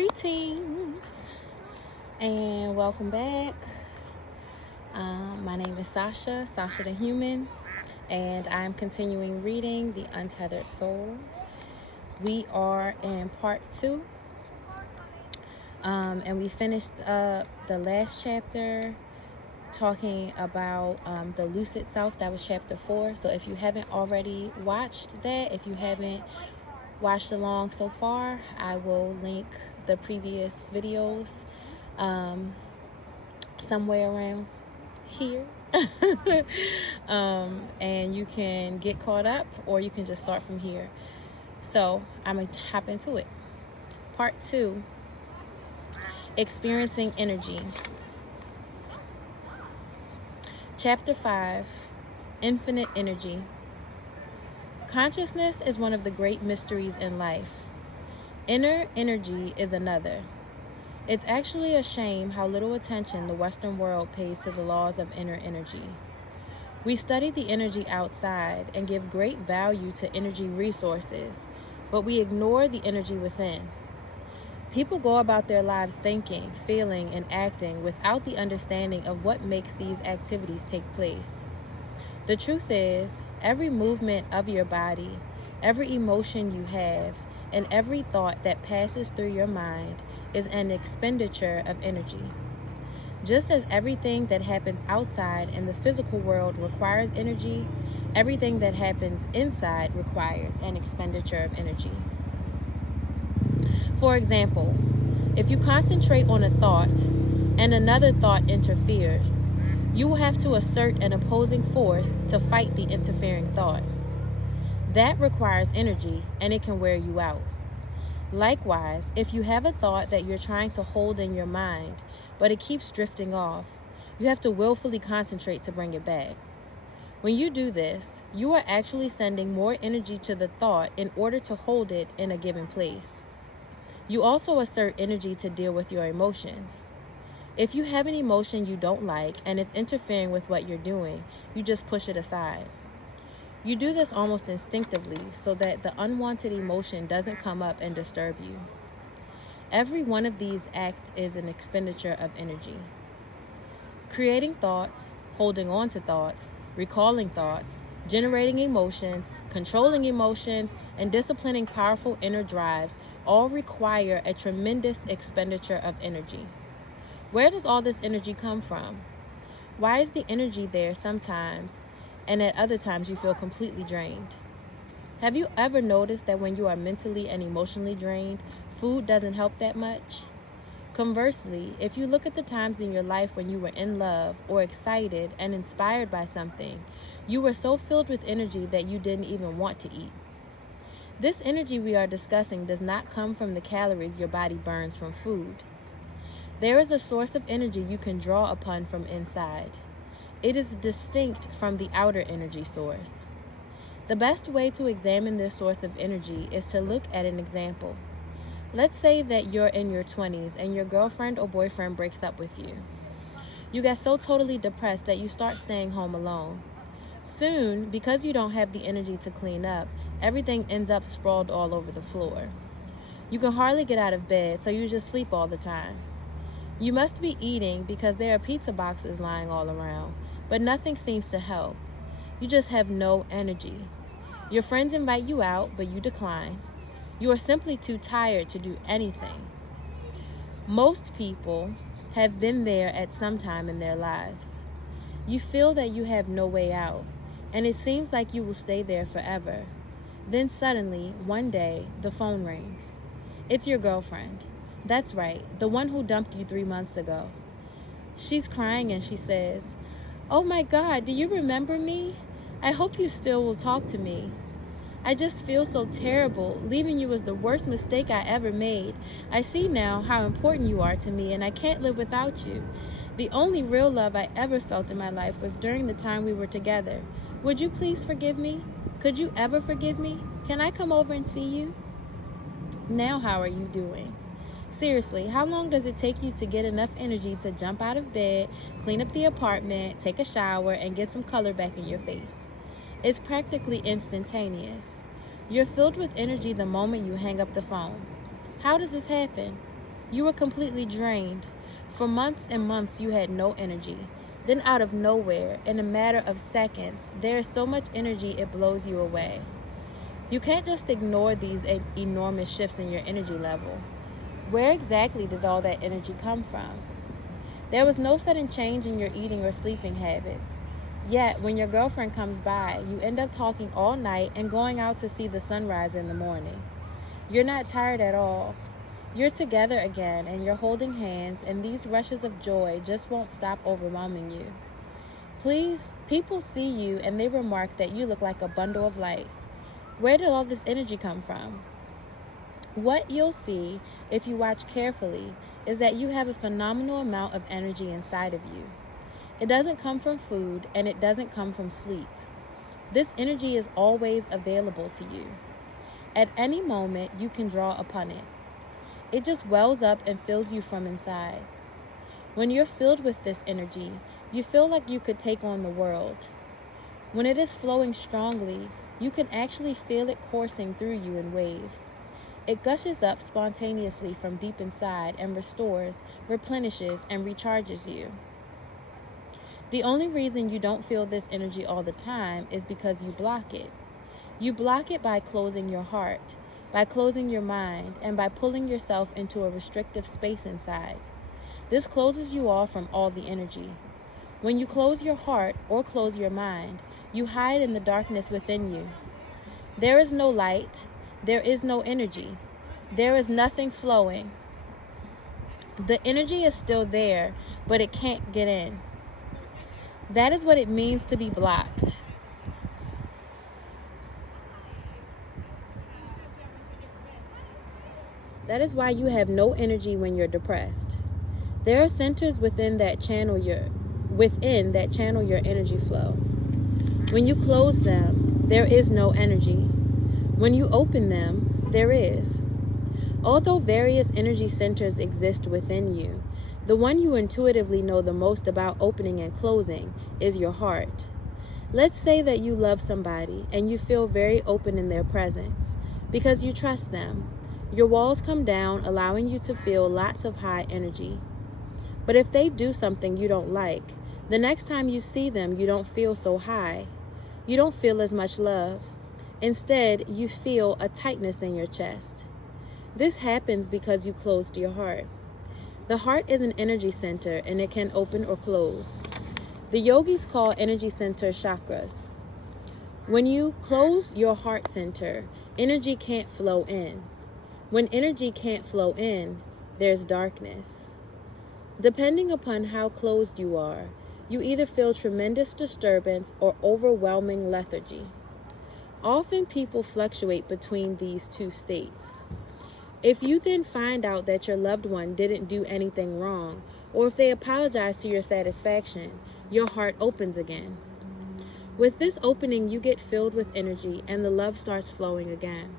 Greetings and welcome back. My name is Sasha the Human, and I'm continuing reading The Untethered Soul. We are in part 2, and we finished the last chapter talking about the lucid self. That was chapter 4. So if you haven't already watched that, if you haven't watched along so far, I will link the previous videos somewhere around here. And you can get caught up, or you can just start from here. So I'm gonna hop into it. Part 2, experiencing energy. Chapter 5, infinite energy. Consciousness is one of the great mysteries in life. Inner energy is another. It's actually a shame how little attention the Western world pays to the laws of inner energy. We study the energy outside and give great value to energy resources, but we ignore the energy within. People go about their lives thinking, feeling, and acting without the understanding of what makes these activities take place. The truth is, every movement of your body, every emotion you have, and every thought that passes through your mind is an expenditure of energy. Just as everything that happens outside in the physical world requires energy, everything that happens inside requires an expenditure of energy. For example, if you concentrate on a thought and another thought interferes, you will have to assert an opposing force to fight the interfering thought. That requires energy, and it can wear you out. Likewise, if you have a thought that you're trying to hold in your mind, but it keeps drifting off, you have to willfully concentrate to bring it back. When you do this, you are actually sending more energy to the thought in order to hold it in a given place. You also assert energy to deal with your emotions. If you have an emotion you don't like and it's interfering with what you're doing, you just push it aside. You do this almost instinctively so that the unwanted emotion doesn't come up and disturb you. Every one of these acts is an expenditure of energy. Creating thoughts, holding on to thoughts, recalling thoughts, generating emotions, controlling emotions, and disciplining powerful inner drives all require a tremendous expenditure of energy. Where does all this energy come from? Why is the energy there sometimes, and at other times you feel completely drained? Have you ever noticed that when you are mentally and emotionally drained, food doesn't help that much? Conversely, if you look at the times in your life when you were in love or excited and inspired by something, you were so filled with energy that you didn't even want to eat. This energy we are discussing does not come from the calories your body burns from food. There is a source of energy you can draw upon from inside. It is distinct from the outer energy source. The best way to examine this source of energy is to look at an example. Let's say that you're in your 20s and your girlfriend or boyfriend breaks up with you. You get so totally depressed that you start staying home alone. Soon, because you don't have the energy to clean up, everything ends up sprawled all over the floor. You can hardly get out of bed, so you just sleep all the time. You must be eating because there are pizza boxes lying all around, but nothing seems to help. You just have no energy. Your friends invite you out, but you decline. You are simply too tired to do anything. Most people have been there at some time in their lives. You feel that you have no way out, and it seems like you will stay there forever. Then suddenly, one day, the phone rings. It's your girlfriend. That's right, the one who dumped you 3 months ago. She's crying and she says, "Oh my God, do you remember me? I hope you still will talk to me. I just feel so terrible. Leaving you was the worst mistake I ever made. I see now how important you are to me, and I can't live without you. The only real love I ever felt in my life was during the time we were together. Would you please forgive me? Could you ever forgive me? Can I come over and see you? Now how are you doing? Seriously, how long does it take you to get enough energy to jump out of bed, clean up the apartment, take a shower, and get some color back in your face? It's practically instantaneous. You're filled with energy the moment you hang up the phone. How does this happen? You were completely drained. For months and months, you had no energy. Then out of nowhere, in a matter of seconds, there is so much energy it blows you away. You can't just ignore these enormous shifts in your energy level. Where exactly did all that energy come from? There was no sudden change in your eating or sleeping habits. Yet, when your girlfriend comes by, you end up talking all night and going out to see the sunrise in the morning. You're not tired at all. You're together again and you're holding hands, and these rushes of joy just won't stop overwhelming you. People see you and they remark that you look like a bundle of light. Where did all this energy come from? What you'll see, if you watch carefully, is that you have a phenomenal amount of energy inside of you. It doesn't come from food, and it doesn't come from sleep. This energy is always available to you. At any moment, you can draw upon it. It just wells up and fills you from inside. When you're filled with this energy, you feel like you could take on the world. When it is flowing strongly, you can actually feel it coursing through you in waves. It gushes up spontaneously from deep inside and restores, replenishes, and recharges you. The only reason you don't feel this energy all the time is because you block it. You block it by closing your heart, by closing your mind, and by pulling yourself into a restrictive space inside. This closes you off from all the energy. When you close your heart or close your mind, you hide in the darkness within you. There is no light. There is no energy. There is nothing flowing. The energy is still there, but it can't get in. That is what it means to be blocked. That is why you have no energy when you're depressed. There are centers within that channel your energy flow. When you close them, there is no energy. When you open them, there is. Although various energy centers exist within you, the one you intuitively know the most about opening and closing is your heart. Let's say that you love somebody and you feel very open in their presence because you trust them. Your walls come down, allowing you to feel lots of high energy. But if they do something you don't like, the next time you see them, you don't feel so high. You don't feel as much love. Instead, you feel a tightness in your chest. This happens because you closed your heart. The heart is an energy center, and it can open or close. The yogis call energy centers chakras. When you close your heart center, energy can't flow in. When energy can't flow in, there's darkness. Depending upon how closed you are, you either feel tremendous disturbance or overwhelming lethargy. Often people fluctuate between these two states. If you then find out that your loved one didn't do anything wrong, or if they apologize to your satisfaction, your heart opens again. With this opening, you get filled with energy and the love starts flowing again.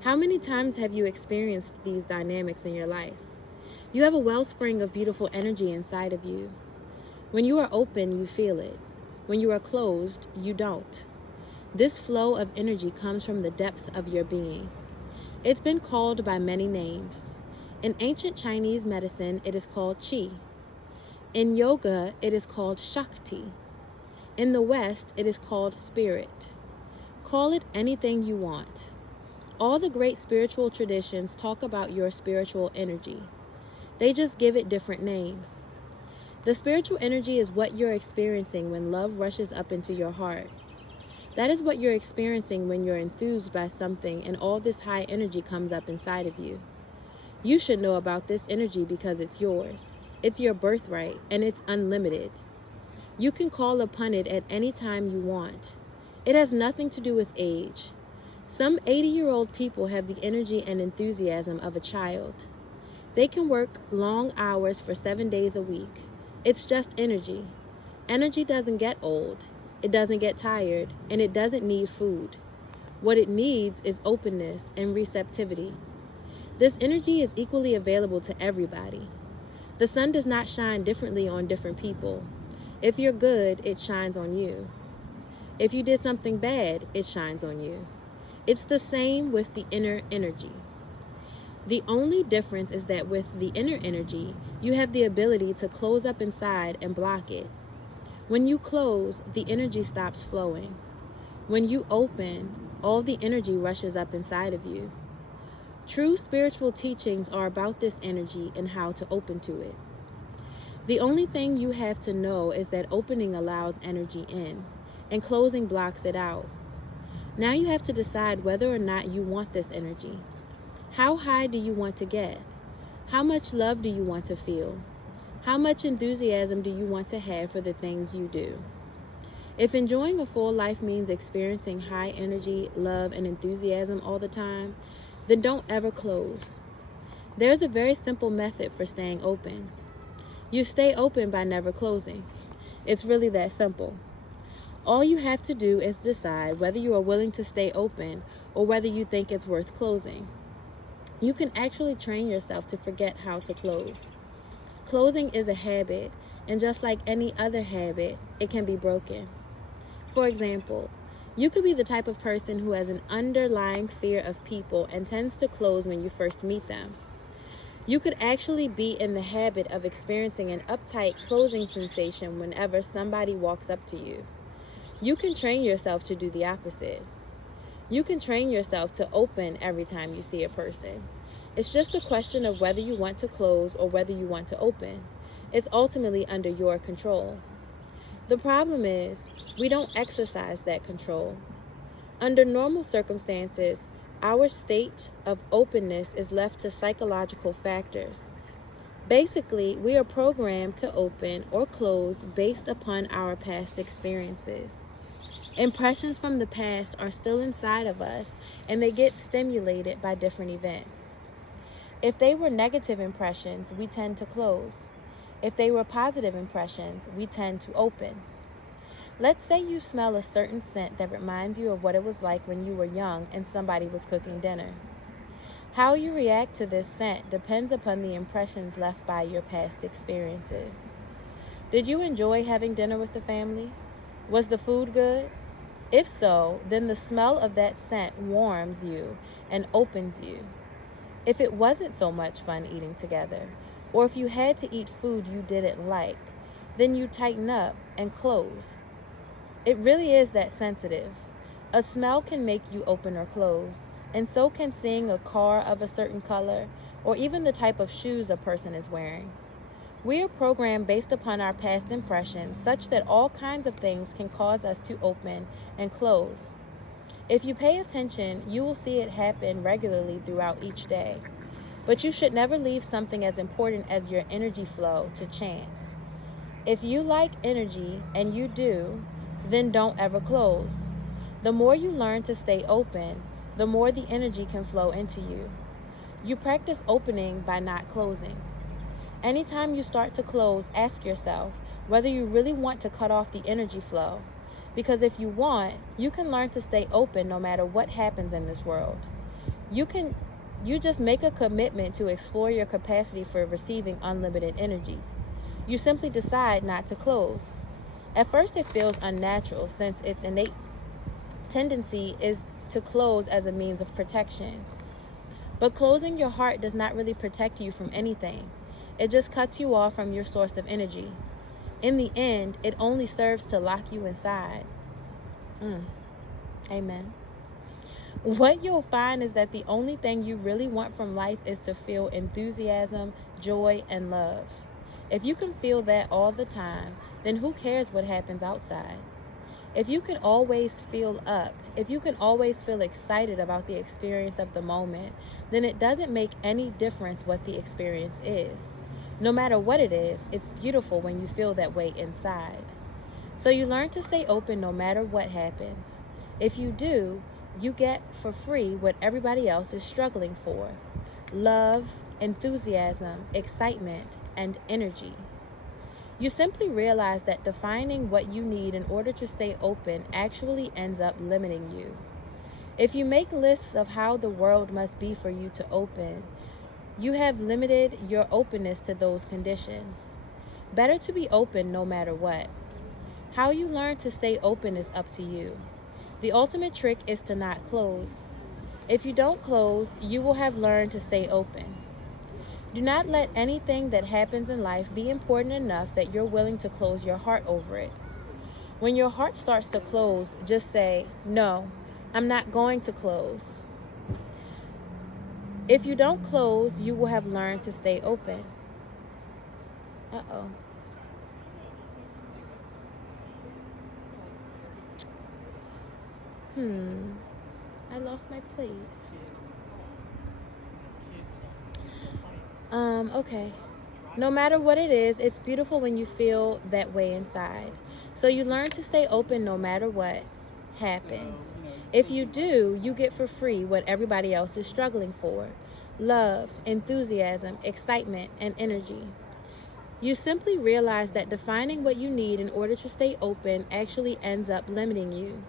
How many times have you experienced these dynamics in your life? You have a wellspring of beautiful energy inside of you. When you are open, you feel it. When you are closed, you don't. This flow of energy comes from the depth of your being. It's been called by many names. In ancient Chinese medicine, it is called qi. In yoga, it is called Shakti. In the West, it is called spirit. Call it anything you want. All the great spiritual traditions talk about your spiritual energy. They just give it different names. The spiritual energy is what you're experiencing when love rushes up into your heart. That is what you're experiencing when you're enthused by something and all this high energy comes up inside of you. You should know about this energy because it's yours. It's your birthright, and it's unlimited. You can call upon it at any time you want. It has nothing to do with age. Some 80-year-old people have the energy and enthusiasm of a child. They can work long hours for 7 days a week. It's just energy. Energy doesn't get old. It doesn't get tired, and it doesn't need food. What it needs is openness and receptivity. This energy is equally available to everybody. The sun does not shine differently on different people. If you're good, it shines on you. If you did something bad, it shines on you. It's the same with the inner energy. The only difference is that with the inner energy, you have the ability to close up inside and block it. When you close, the energy stops flowing. When you open, all the energy rushes up inside of you. True spiritual teachings are about this energy and how to open to it. The only thing you have to know is that opening allows energy in, and closing blocks it out. Now you have to decide whether or not you want this energy. How high do you want to get? How much love do you want to feel? How much enthusiasm do you want to have for the things you do? If enjoying a full life means experiencing high energy, love, and enthusiasm all the time, then don't ever close. There's a very simple method for staying open. You stay open by never closing. It's really that simple. All you have to do is decide whether you are willing to stay open or whether you think it's worth closing. You can actually train yourself to forget how to close. Closing is a habit, and just like any other habit, it can be broken. For example, you could be the type of person who has an underlying fear of people and tends to close when you first meet them. You could actually be in the habit of experiencing an uptight closing sensation whenever somebody walks up to you. You can train yourself to do the opposite. You can train yourself to open every time you see a person. It's just a question of whether you want to close or whether you want to open. It's ultimately under your control. The problem is, we don't exercise that control. Under normal circumstances, our state of openness is left to psychological factors. Basically, we are programmed to open or close based upon our past experiences. Impressions from the past are still inside of us, and they get stimulated by different events. If they were negative impressions, we tend to close. If they were positive impressions, we tend to open. Let's say you smell a certain scent that reminds you of what it was like when you were young and somebody was cooking dinner. How you react to this scent depends upon the impressions left by your past experiences. Did you enjoy having dinner with the family? Was the food good? If so, then the smell of that scent warms you and opens you. If it wasn't so much fun eating together, or if you had to eat food you didn't like, then you tighten up and close. It really is that sensitive. A smell can make you open or close, and so can seeing a car of a certain color, or even the type of shoes a person is wearing. We are programmed based upon our past impressions, such that all kinds of things can cause us to open and close. If you pay attention, you will see it happen regularly throughout each day. But you should never leave something as important as your energy flow to chance. If you like energy, and you do, then don't ever close. The more you learn to stay open, the more the energy can flow into you. You practice opening by not closing. Anytime you start to close, ask yourself whether you really want to cut off the energy flow. Because if you want, you can learn to stay open no matter what happens in this world. You just make a commitment to explore your capacity for receiving unlimited energy. You simply decide not to close. At first it feels unnatural, since its innate tendency is to close as a means of protection. But closing your heart does not really protect you from anything. It just cuts you off from your source of energy. In the end, it only serves to lock you inside. Amen. What you'll find is that the only thing you really want from life is to feel enthusiasm, joy, and love. If you can feel that all the time, then who cares what happens outside? If you can always feel up, if you can always feel excited about the experience of the moment, then it doesn't make any difference what the experience is. No matter what it is, it's beautiful when you feel that way inside. So you learn to stay open no matter what happens. If you do, you get for free what everybody else is struggling for: love, enthusiasm, excitement, and energy. You simply realize that defining what you need in order to stay open actually ends up limiting you. If you make lists of how the world must be for you to open, you have limited your openness to those conditions. Better to be open no matter what. How you learn to stay open is up to you. The ultimate trick is to not close. If you don't close, you will have learned to stay open. Do not let anything that happens in life be important enough that you're willing to close your heart over it. When your heart starts to close, just say, no, I'm not going to close. If you don't close, you will have learned to stay open. Uh-oh. I lost my place. Okay. No matter what it is, it's beautiful when you feel that way inside. So you learn to stay open no matter what happens. If you do, you get for free what everybody else is struggling for: love, enthusiasm, excitement, and energy. You simply realize that defining what you need in order to stay open actually ends up limiting you.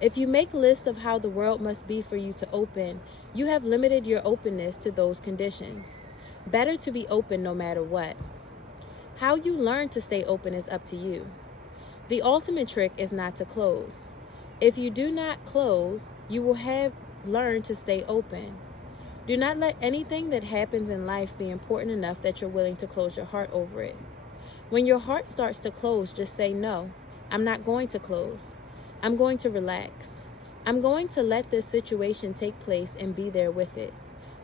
If you make lists of how the world must be for you to open, you have limited your openness to those conditions. Better to be open no matter what. How you learn to stay open is up to you. The ultimate trick is not to close. If you do not close, you will have learned to stay open. Do not let anything that happens in life be important enough that you're willing to close your heart over it. When your heart starts to close, just say, no, I'm not going to close. I'm going to relax. I'm going to let this situation take place and be there with it.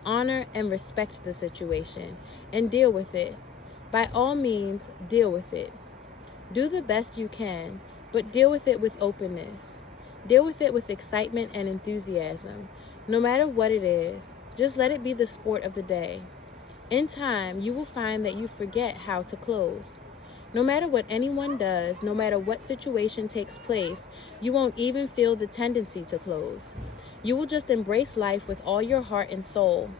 Honor and respect the situation and deal with it. By all means, deal with it. Do the best you can, but deal with it with openness. Deal with it with excitement and enthusiasm. No matter what it is, just let it be the sport of the day. In time, you will find that you forget how to close. No matter what anyone does, no matter what situation takes place, you won't even feel the tendency to close. You will just embrace life with all your heart and soul.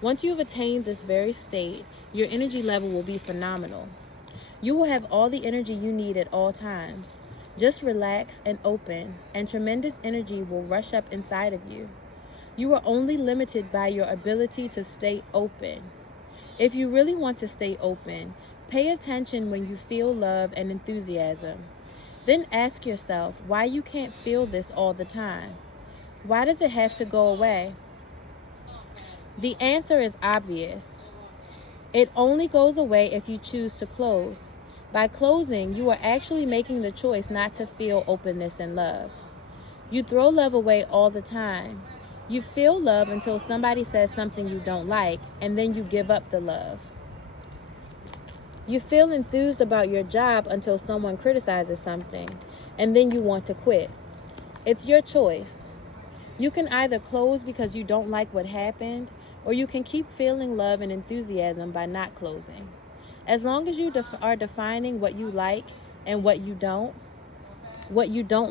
Once you have attained this very state, your energy level will be phenomenal. You will have all the energy you need at all times. Just relax and open, and tremendous energy will rush up inside of you. You are only limited by your ability to stay open. If you really want to stay open, pay attention when you feel love and enthusiasm. Then ask yourself why you can't feel this all the time. Why does it have to go away? The answer is obvious. It only goes away if you choose to close. By closing, you are actually making the choice not to feel openness and love. You throw love away all the time. You feel love until somebody says something you don't like, and then you give up the love. You feel enthused about your job until someone criticizes something, and then you want to quit. It's your choice. You can either close because you don't like what happened, or you can keep feeling love and enthusiasm by not closing. As long as you are defining what you like and what you don't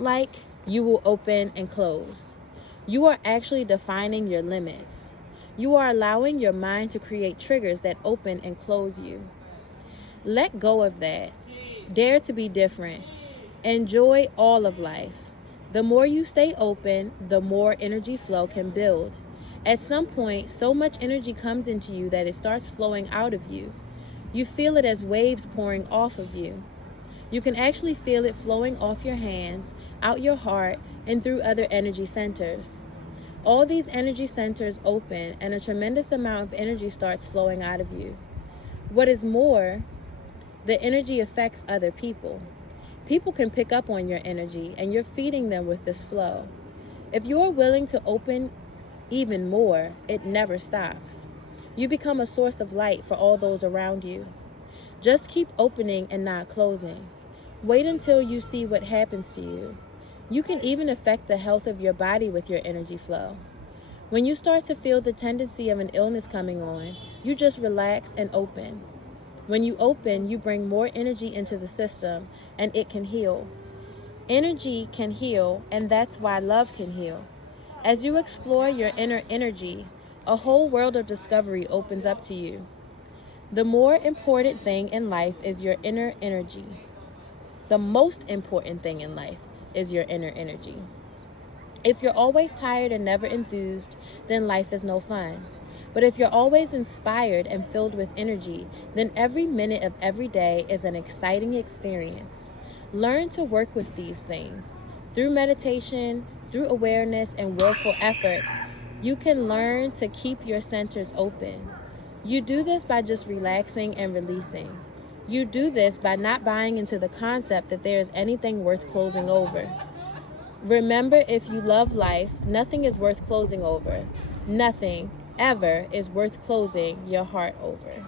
like, you will open and close. You are actually defining your limits. You are allowing your mind to create triggers that open and close you. Let go of that. Dare to be different. Enjoy all of life. The more you stay open, the more energy flow can build. At some point, so much energy comes into you that it starts flowing out of you. You feel it as waves pouring off of you. You can actually feel it flowing off your hands, out your heart, and through other energy centers. All these energy centers open, and a tremendous amount of energy starts flowing out of you. What is more, the energy affects other people. People can pick up on your energy, and you're feeding them with this flow. If you are willing to open even more, it never stops. You become a source of light for all those around you. Just keep opening and not closing. Wait until you see what happens to you. You can even affect the health of your body with your energy flow. When you start to feel the tendency of an illness coming on, you just relax and open. When you open, you bring more energy into the system, and it can heal. Energy can heal, and that's why love can heal. As you explore your inner energy, a whole world of discovery opens up to you. The more important thing in life is your inner energy. The most important thing in life is your inner energy. If you're always tired and never enthused, then life is no fun. But if you're always inspired and filled with energy, then every minute of every day is an exciting experience. Learn to work with these things. Through meditation, through awareness and willful efforts, You can learn to keep your centers open. You do this by just relaxing and releasing. You do this by not buying into the concept that there is anything worth closing over. Remember, if you love life, nothing is worth closing over. Nothing, ever, is worth closing your heart over.